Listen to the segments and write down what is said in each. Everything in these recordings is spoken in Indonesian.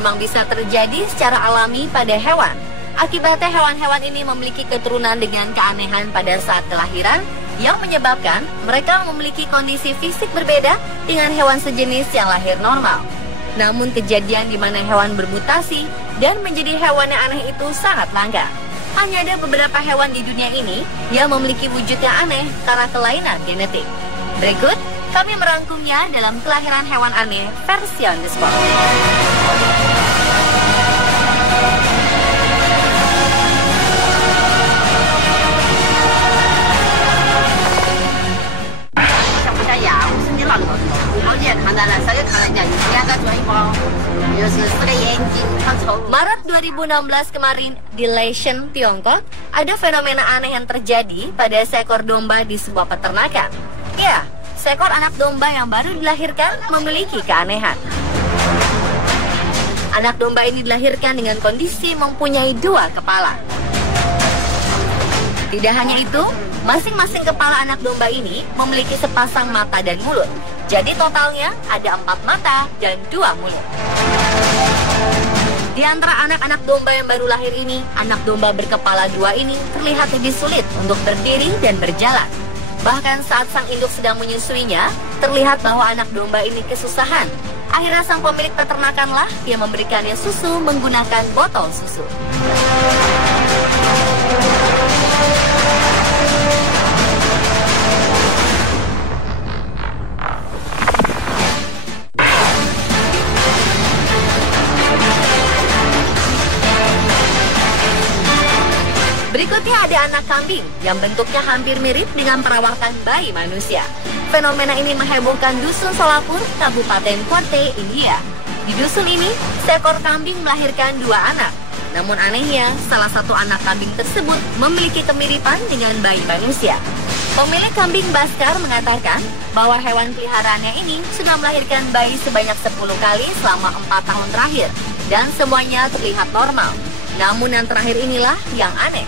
memang bisa terjadi secara alami pada hewan. Akibatnya hewan-hewan ini memiliki keturunan dengan keanehan pada saat kelahiran yang menyebabkan mereka memiliki kondisi fisik berbeda dengan hewan sejenis yang lahir normal. Namun kejadian di mana hewan bermutasi dan menjadi hewan yang aneh itu sangat langka. Hanya ada beberapa hewan di dunia ini yang memiliki wujud yang aneh karena kelainan genetik. Berikut kami merangkumnya dalam kelahiran hewan aneh versi on the spot. Maret 2016 kemarin di Leshan, Tiongkok, ada fenomena aneh yang terjadi pada seekor domba di sebuah peternakan. Ya, seekor anak domba yang baru dilahirkan memiliki keanehan. Anak domba ini dilahirkan dengan kondisi mempunyai 2 kepala. Tidak hanya itu, masing-masing kepala anak domba ini memiliki sepasang mata dan mulut. Jadi totalnya ada 4 mata dan 2 mulut. Di antara anak-anak domba yang baru lahir ini, anak domba berkepala 2 ini terlihat lebih sulit untuk berdiri dan berjalan. Bahkan saat sang induk sedang menyusuinya, terlihat bahwa anak domba ini kesusahan. Akhirnya sang pemilik peternakanlah yang memberikannya susu menggunakan botol susu. Berikutnya ada anak kambing yang bentuknya hampir mirip dengan perawatan bayi manusia. Fenomena ini menghebohkan dusun Solapur, Kabupaten Kuarte, India. Di dusun ini, seekor kambing melahirkan 2 anak. Namun anehnya, salah satu anak kambing tersebut memiliki kemiripan dengan bayi manusia. Pemilik kambing Baskar mengatakan bahwa hewan peliharaannya ini sudah melahirkan bayi sebanyak 10 kali selama 4 tahun terakhir. Dan semuanya terlihat normal. Namun yang terakhir inilah yang aneh.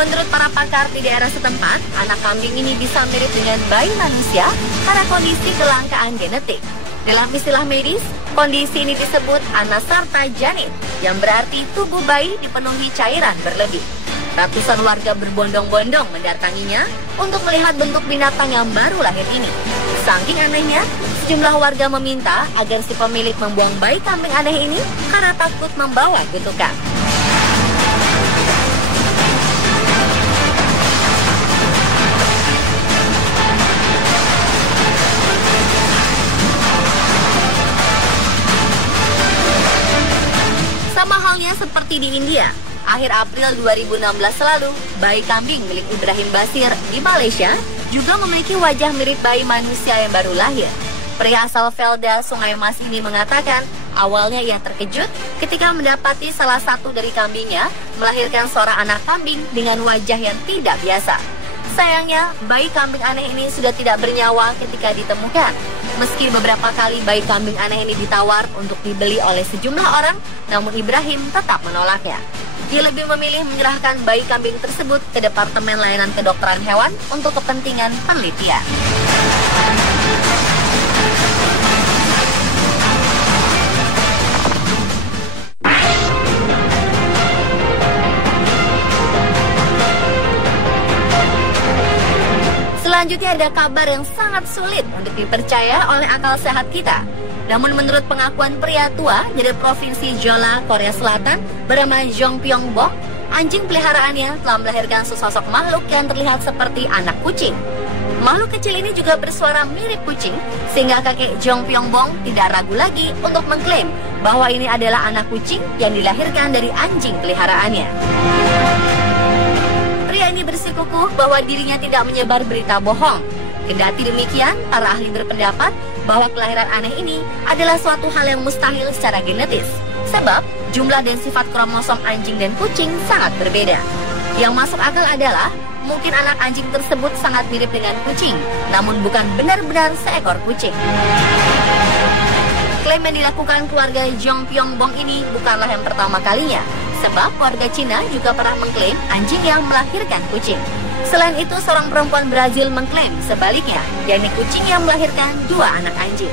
Menurut para pakar di daerah setempat, anak kambing ini bisa mirip dengan bayi manusia karena kondisi kelangkaan genetik. Dalam istilah medis, kondisi ini disebut anasarta janin, yang berarti tubuh bayi dipenuhi cairan berlebih. Ratusan warga berbondong-bondong mendatanginya untuk melihat bentuk binatang yang baru lahir ini. Saking anehnya, sejumlah warga meminta agar si pemilik membuang bayi kambing aneh ini karena takut membawa kutukan. Sama halnya seperti di India. Akhir April 2016 lalu, bayi kambing milik Ibrahim Basir di Malaysia juga memiliki wajah mirip bayi manusia yang baru lahir. Pria asal Velda, Sungai Mas ini mengatakan awalnya ia terkejut ketika mendapati salah satu dari kambingnya melahirkan seorang anak kambing dengan wajah yang tidak biasa. Sayangnya, bayi kambing aneh ini sudah tidak bernyawa ketika ditemukan. Meski beberapa kali bayi kambing aneh ini ditawar untuk dibeli oleh sejumlah orang, namun Ibrahim tetap menolaknya. Dia lebih memilih menyerahkan bayi kambing tersebut ke Departemen Layanan Kedokteran Hewan untuk kepentingan penelitian. Selanjutnya ada kabar yang sangat sulit untuk dipercaya oleh akal sehat kita. Namun menurut pengakuan pria tua dari Provinsi Jeolla, Korea Selatan bernama Jong Pyong Bok, anjing peliharaannya telah melahirkan sesosok makhluk yang terlihat seperti anak kucing. Makhluk kecil ini juga bersuara mirip kucing, sehingga kakek Jong Pyong Bok tidak ragu lagi untuk mengklaim bahwa ini adalah anak kucing yang dilahirkan dari anjing peliharaannya. Pria ini bersikukuh bahwa dirinya tidak menyebar berita bohong. Kendati demikian, para ahli berpendapat bahwa kelahiran aneh ini adalah suatu hal yang mustahil secara genetis. Sebab, jumlah dan sifat kromosom anjing dan kucing sangat berbeda. Yang masuk akal adalah, mungkin anak anjing tersebut sangat mirip dengan kucing, namun bukan benar-benar seekor kucing. Klaim yang dilakukan keluarga Jong Pyong Bok ini bukanlah yang pertama kalinya. Sebab warga Cina juga pernah mengklaim anjing yang melahirkan kucing. Selain itu, seorang perempuan Brazil mengklaim sebaliknya, yakni kucing yang melahirkan 2 anak anjing.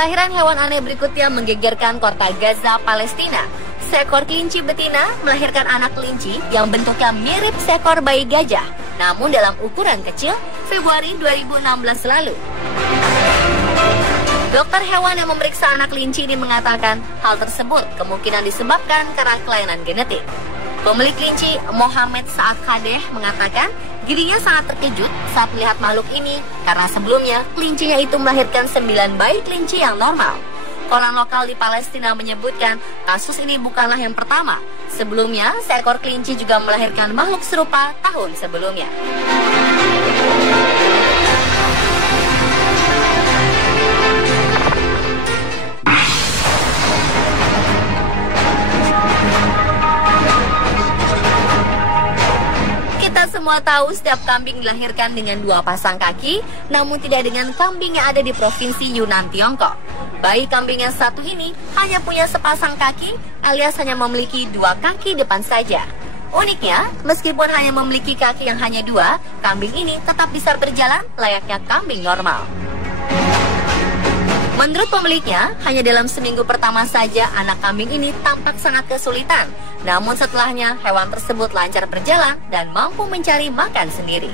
Kelahiran hewan aneh berikutnya menggegerkan kota Gaza, Palestina. Seekor kelinci betina melahirkan anak kelinci yang bentuknya mirip seekor bayi gajah, namun dalam ukuran kecil, Februari 2016 lalu. Dokter hewan yang memeriksa anak kelinci ini mengatakan hal tersebut kemungkinan disebabkan karena kelainan genetik. Pemilik kelinci, Mohamed Saad Kadeh, mengatakan dirinya sangat terkejut saat melihat makhluk ini karena sebelumnya kelincinya itu melahirkan 9 bayi kelinci yang normal. Koran lokal di Palestina menyebutkan kasus ini bukanlah yang pertama. Sebelumnya, seekor kelinci juga melahirkan makhluk serupa tahun sebelumnya. Semua tahu setiap kambing dilahirkan dengan 2 pasang kaki, namun tidak dengan kambing yang ada di provinsi Yunnan, Tiongkok. Bayi kambing yang satu ini hanya punya sepasang kaki, alias hanya memiliki 2 kaki depan saja. Uniknya, meskipun hanya memiliki kaki yang hanya 2, kambing ini tetap bisa berjalan layaknya kambing normal. Menurut pemiliknya, hanya dalam seminggu pertama saja anak kambing ini tampak sangat kesulitan. Namun setelahnya, hewan tersebut lancar berjalan dan mampu mencari makan sendiri.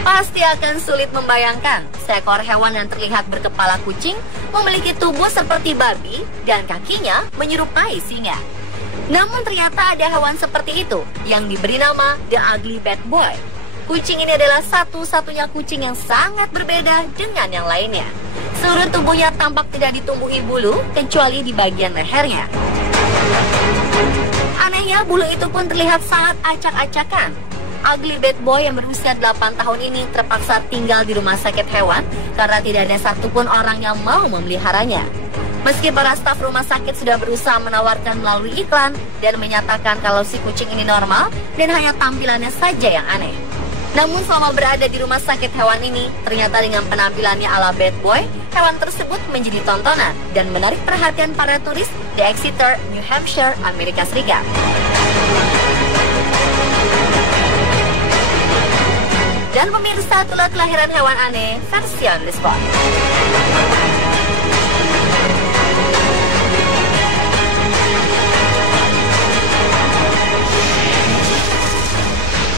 Pasti akan sulit membayangkan seekor hewan yang terlihat berkepala kucing memiliki tubuh seperti babi dan kakinya menyerupai singa. Namun ternyata ada hewan seperti itu yang diberi nama The Ugly Bad Boy. Kucing ini adalah satu-satunya kucing yang sangat berbeda dengan yang lainnya. Seluruh tubuhnya tampak tidak ditumbuhi bulu kecuali di bagian lehernya. Anehnya, bulu itu pun terlihat sangat acak-acakan. Ugly Bad Boy yang berusia 8 tahun ini terpaksa tinggal di rumah sakit hewan karena tidak ada satupun orang yang mau memeliharanya. Meski para staf rumah sakit sudah berusaha menawarkan melalui iklan dan menyatakan kalau si kucing ini normal dan hanya tampilannya saja yang aneh. Namun selama berada di rumah sakit hewan ini, ternyata dengan penampilannya ala bad boy, hewan tersebut menjadi tontonan dan menarik perhatian para turis di Exeter, New Hampshire, Amerika Serikat. Dan pemirsa, itulah kelahiran hewan aneh versi on the spot.